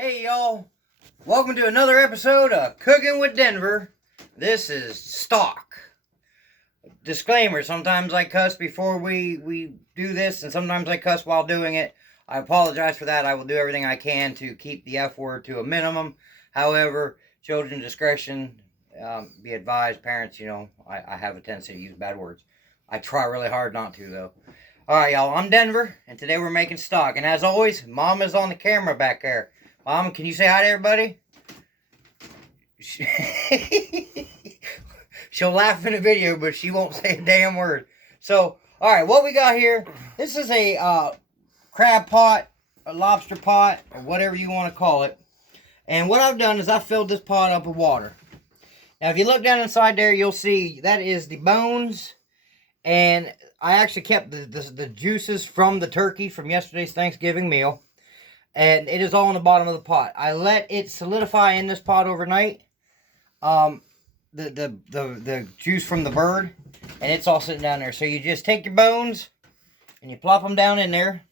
Hey y'all, welcome to another episode of Cooking with Denver. This is stock. Disclaimer, sometimes I cuss before we do this, and sometimes I cuss while doing it. I apologize for that. I will do everything I can to keep the F word to a minimum. However, children's discretion, be advised, parents, I have a tendency to use bad words. I try really hard not to, though. Alright, y'all, I'm Denver, and today we're making stock. And as always, Mom is on the camera back there. Mom, can you say hi to everybody? She'll laugh in the video, but she won't say a damn word. So, alright, what we got here, this is a crab pot, a lobster pot, or whatever you want to call it. And what I've done is I've filled this pot up with water. Now, if you look down inside there, you'll see that is the bones. And I actually kept the juices from the turkey from yesterday's Thanksgiving meal. And it is all in the bottom of the pot. I let it solidify in this pot overnight. The juice from the bird. And it's all sitting down there. So you just take your bones and you plop them down in there.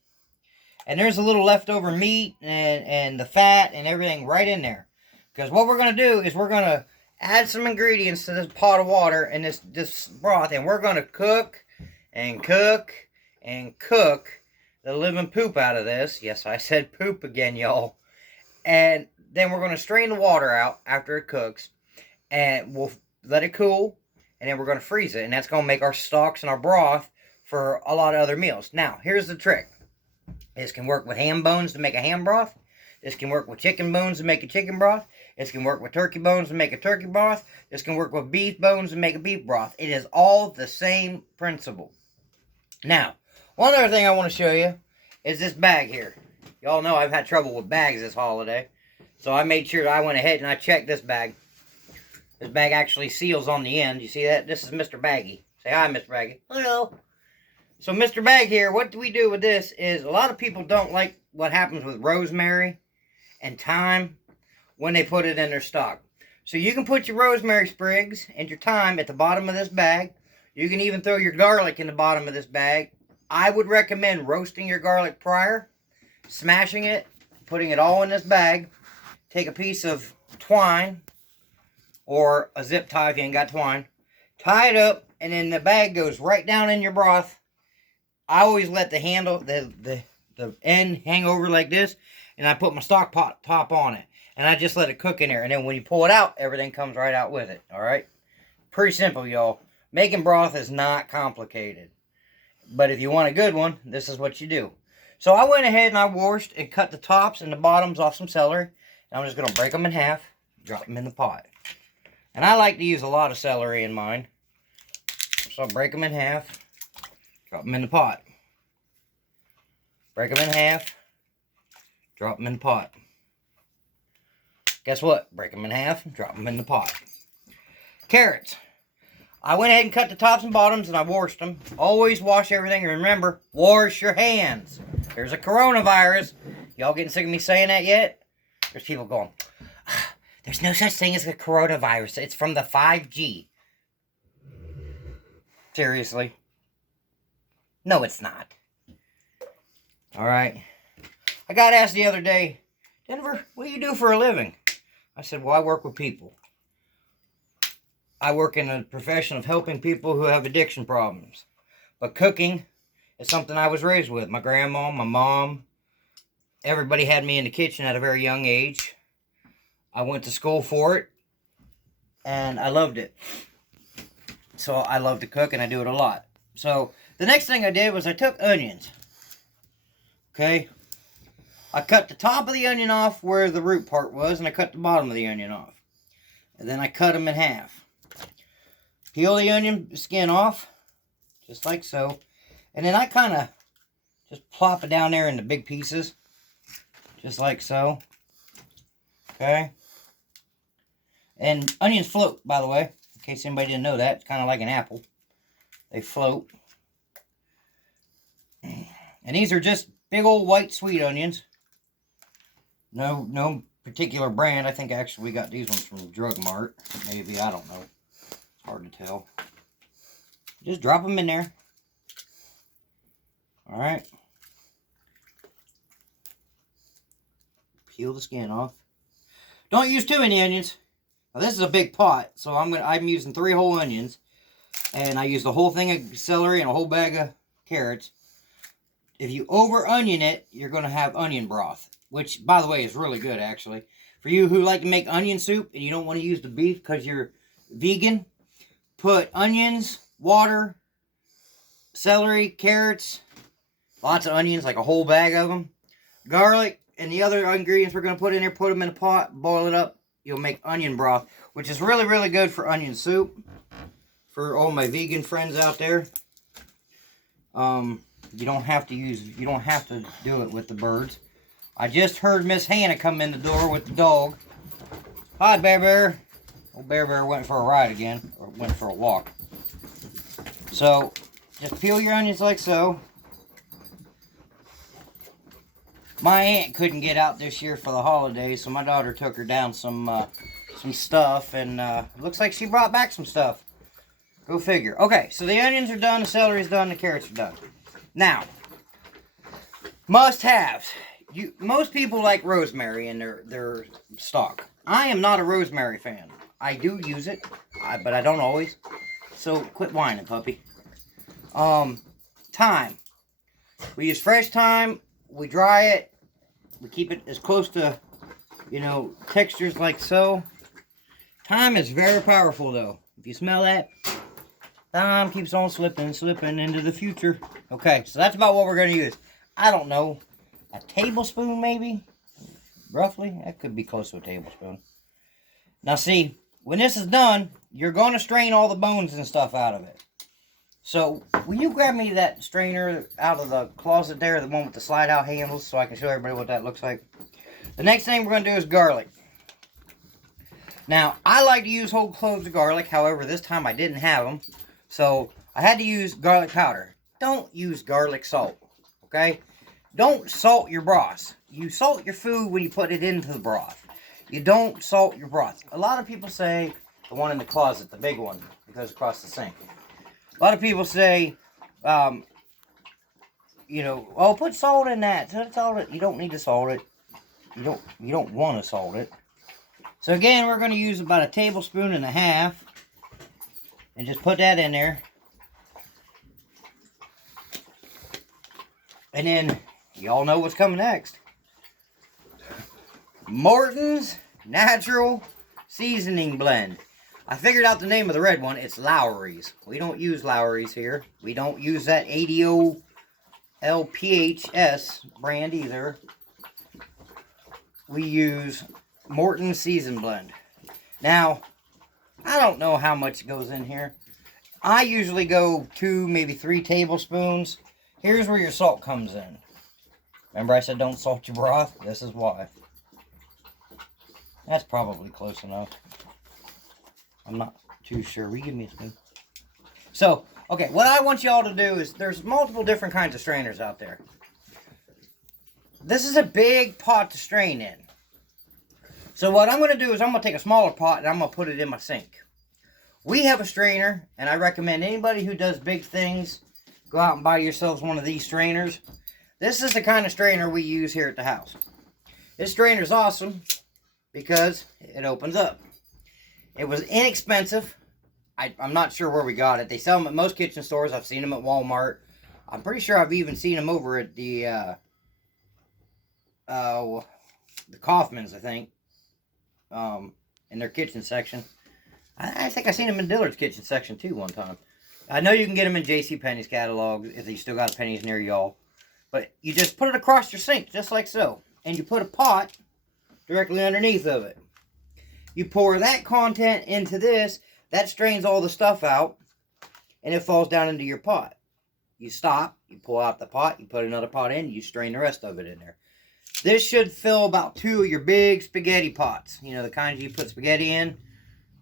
And there's a little leftover meat and the fat and everything right in there. Because what we're going to do is we're going to add some ingredients to this pot of water and this broth. And we're going to cook and cook and cook the living poop out of this. Yes, I said poop again, y'all. And then we're going to strain the water out after it cooks. And we'll let it cool. And then we're going to freeze it. And that's going to make our stocks and our broth for a lot of other meals. Now, here's the trick. This can work with ham bones to make a ham broth. This can work with chicken bones to make a chicken broth. This can work with turkey bones to make a turkey broth. This can work with beef bones to make a beef broth. It is all the same principle. Now, one other thing I want to show you is this bag here. Y'all know I've had trouble with bags this holiday. So I made sure that I went ahead and I checked this bag. This bag actually seals on the end. You see that? This is Mr. Baggy. Say hi, Mr. Baggy. Hello. So Mr. Bag here, what we do with this is a lot of people don't like what happens with rosemary and thyme when they put it in their stock. So you can put your rosemary sprigs and your thyme at the bottom of this bag. You can even throw your garlic in the bottom of this bag. I would recommend roasting your garlic prior, smashing it, putting it all in this bag. Take a piece of twine or a zip tie if you ain't got twine. Tie it up, and then the bag goes right down in your broth. I always let the handle, the end hang over like this, and I put my stock pot top on it. And I just let it cook in there. And then when you pull it out, everything comes right out with it. Alright? Pretty simple, y'all. Making broth is not complicated. But if you want a good one, this is what you do. So I went ahead and I washed and cut the tops and the bottoms off some celery. And I'm just going to break them in half, drop them in the pot. And I like to use a lot of celery in mine. So I'll break them in half, drop them in the pot. Break them in half, drop them in the pot. Guess what? Break them in half, drop them in the pot. Carrots. I went ahead and cut the tops and bottoms and I washed them. Always wash everything. And remember, wash your hands. There's a coronavirus. Y'all getting sick of me saying that yet? There's people going, there's no such thing as a coronavirus. It's from the 5G. Seriously? No, it's not. Alright. I got asked the other day, Denver, what do you do for a living? I said, well, I work with people. I work in a profession of helping people who have addiction problems. But cooking is something I was raised with. My grandma, my mom, everybody had me in the kitchen at a very young age. I went to school for it, and I loved it. So I love to cook, and I do it a lot. So the next thing I did was I took onions. Okay? I cut the top of the onion off where the root part was, and I cut the bottom of the onion off. And then I cut them in half. Peel the onion skin off, just like so. And then I kind of just plop it down there into big pieces, just like so. Okay? And onions float, by the way, in case anybody didn't know that. It's kind of like an apple. They float. And these are just big old white sweet onions. No particular brand. I think actually we got these ones from Drug Mart. Maybe, I don't know. It's hard to tell. Just drop them in there. Alright. Peel the skin off. Don't use too many onions. Now this is a big pot, so I'm using 3 whole onions. And I used a whole thing of celery and a whole bag of carrots. If you over onion it, you're going to have onion broth. Which, by the way, is really good, actually. For you who like to make onion soup and you don't want to use the beef because you're vegan, put onions, water, celery, carrots, lots of onions, like a whole bag of them, garlic, and the other ingredients we're going to put in there, put them in a pot, boil it up. You'll make onion broth, which is really, really good for onion soup. For all my vegan friends out there, you don't have to do it with the birds. I just heard Miss Hannah come in the door with the dog. Hi, Bear Bear. Old Bear Bear went for a ride again, or went for a walk. So, just peel your onions like so. My aunt couldn't get out this year for the holidays, so my daughter took her down some stuff, and looks like she brought back some stuff. Go figure. Okay, so the onions are done, the celery's done, the carrots are done. Now, must-haves. Most people like rosemary in their stock. I am not a rosemary fan. I do use it, but I don't always. So, quit whining, puppy. Thyme. We use fresh thyme. We dry it. We keep it as close to, textures like so. Thyme is very powerful, though. If you smell that, thyme keeps on slipping into the future. Okay, so that's about what we're going to use. I don't know. A tablespoon, maybe? Roughly? That could be close to a tablespoon. Now, see, when this is done, you're going to strain all the bones and stuff out of it. So, will you grab me that strainer out of the closet there, the one with the slide-out handles, so I can show everybody what that looks like? The next thing we're going to do is garlic. Now, I like to use whole cloves of garlic. However, this time I didn't have them. So, I had to use garlic powder. Don't use garlic salt, okay? Don't salt your broth. You salt your food when you put it into the broth. You don't salt your broth. A lot of people say, the one in the closet, the big one, that goes across the sink. A lot of people say, oh, put salt in that. You don't need to salt it. You don't want to salt it. So again, we're going to use about a tablespoon and a half. And just put that in there. And then, y'all know what's coming next. Morton's Natural Seasoning Blend. I figured out the name of the red one. It's Lowry's. We don't use Lowry's here. We don't use that ADOLPHS brand either. We use Morton's Season Blend. Now, I don't know how much goes in here. I usually go 2, maybe 3 tablespoons. Here's where your salt comes in. Remember I said don't salt your broth? This is why. That's probably close enough. I'm not too sure. Will you give me a spoon? So, okay, what I want y'all to do is, there's multiple different kinds of strainers out there. This is a big pot to strain in. So what I'm going to do is I'm going to take a smaller pot and I'm going to put it in my sink. We have a strainer, and I recommend anybody who does big things, go out and buy yourselves one of these strainers. This is the kind of strainer we use here at the house. This strainer is awesome because it opens up. It was inexpensive. I'm not sure where we got it. They sell them at most kitchen stores. I've seen them at Walmart. I'm pretty sure I've even seen them over at the Kaufmann's, I think, in their kitchen section. I think I seen them in Dillard's kitchen section too one time. I know you can get them in JCPenney's catalog if they still got pennies near y'all. But you just put it across your sink, just like so. And you put a pot directly underneath of it. You pour that content into this, that strains all the stuff out, and it falls down into your pot. You stop, you pull out the pot, you put another pot in, you strain the rest of it in there. This should fill about 2 of your big spaghetti pots. You know, the kinds you put spaghetti in.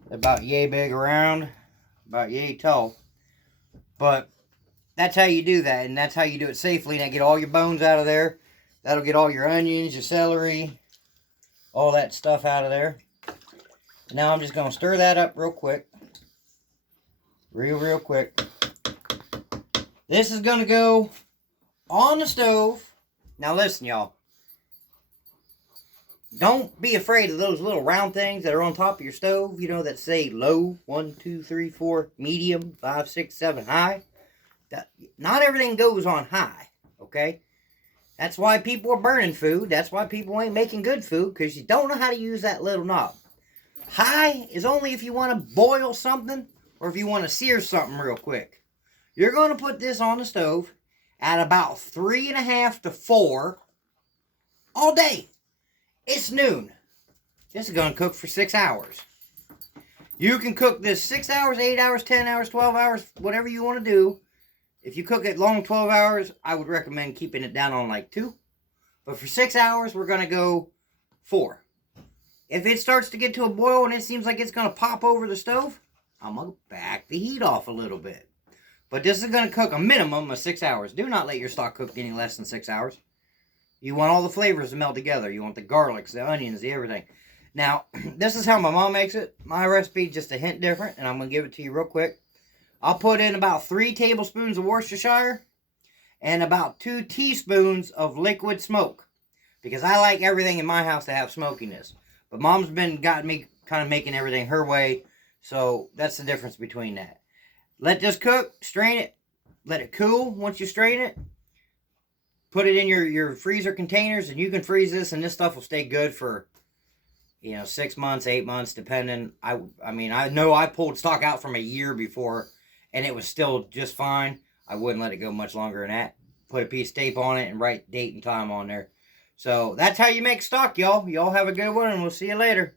They're about yay big around, about yay tall. But that's how you do that, and that's how you do it safely. Now get all your bones out of there. That'll get all your onions, your celery, all that stuff out of there. Now I'm just going to stir that up real quick. Real quick. This is going to go on the stove. Now listen, y'all. don't be afraid of those little round things that are on top of your stove, you know, that say low, 1, 2, 3, 4, medium, 5, 6, 7, high. Not everything goes on high, okay? That's why people are burning food. That's why people ain't making good food, because you don't know how to use that little knob. High is only if you want to boil something or if you want to sear something real quick. You're going to put this on the stove at about 3.5 to 4 all day. It's noon. This is going to cook for 6 hours. You can cook this 6 hours, 8 hours, 10 hours, 12 hours, whatever you want to do. If you cook it long, 12 hours, I would recommend keeping it down on like 2. But for 6 hours, we're going to go 4. If it starts to get to a boil and it seems like it's going to pop over the stove, I'm going to back the heat off a little bit. But this is going to cook a minimum of 6 hours. Do not let your stock cook any less than 6 hours. You want all the flavors to melt together. You want the garlics, the onions, the everything. Now, this is how my mom makes it. My recipe is just a hint different, and I'm going to give it to you real quick. I'll put in about 3 tablespoons of Worcestershire and about 2 teaspoons of liquid smoke, because I like everything in my house to have smokiness. But Mom's got me kind of making everything her way, so that's the difference between that. Let this cook, strain it, let it cool. Once you strain it, put it in your freezer containers, and you can freeze this, and this stuff will stay good for, 6 months, 8 months, depending. I mean, I know I pulled stock out from a year before, and it was still just fine. I wouldn't let it go much longer than that. Put a piece of tape on it and write date and time on there. So that's how you make stock, y'all. Y'all have a good one, and we'll see you later.